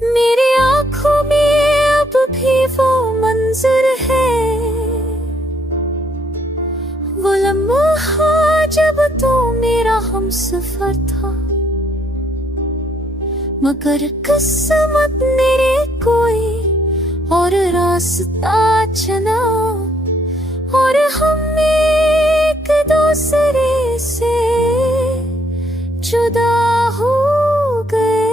मेरी आंखों में अब भी वो मंजर है, वो लम्हा जब तू मेरा हमसफर था। मगर किस्मत ने कोई और रास्ता चुना और हम एक दूसरे से जुदा हो गए।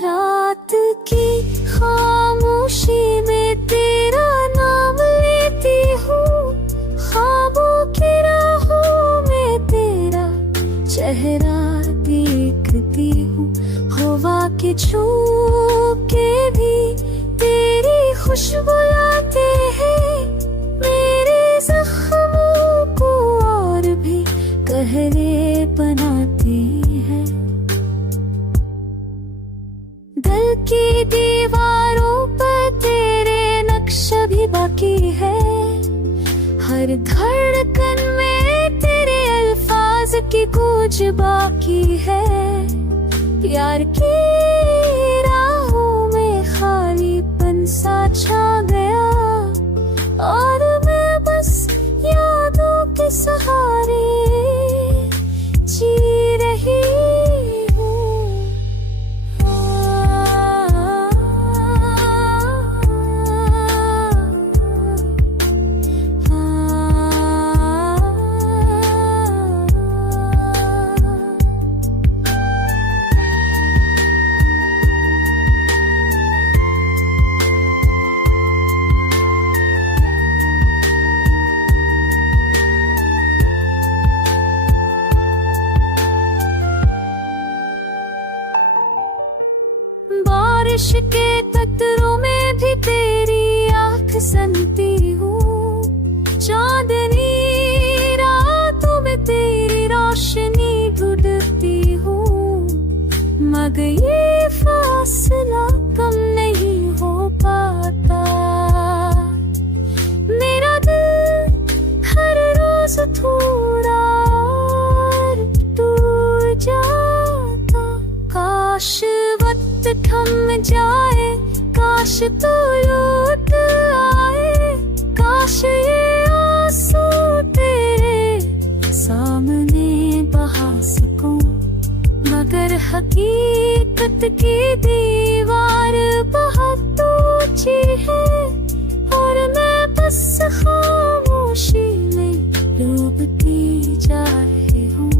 रात की खामोशी में तेरा नाम लेती हूँ, ख्वाबों की राहों में तेरा चेहरा देखती हूँ। हवा के झोंके भी तेरी खुशबू लाते हैं, मेरे जख्मों को और भी गहरे बनाते हैं। दिल की दीवारों पर तेरे नक्श भी बाकी है, हर धड़कन में तेरे अल्फाज की गूंज बाकी है। प्यार की राहों में खालीपन सा छा गया और मैं बस यादों के सहारे जी रही बारिश के कतरों में भी तेरी आँख सनती हूँ, चांदनी रातों में तेरी रोशनी ढूंढती हूँ। मगर ये फासला कम नहीं हो पाता, मेरा दिल हर रोज थोड़ा दूर जाता। काश थम जाए, काश तू लौट आए, काश ये आंसू तेरे सामने बहा सकूं। मगर हकीकत की दीवार बहुत ऊंची है और मैं बस खामोशी में डूबती जा रही हूँ।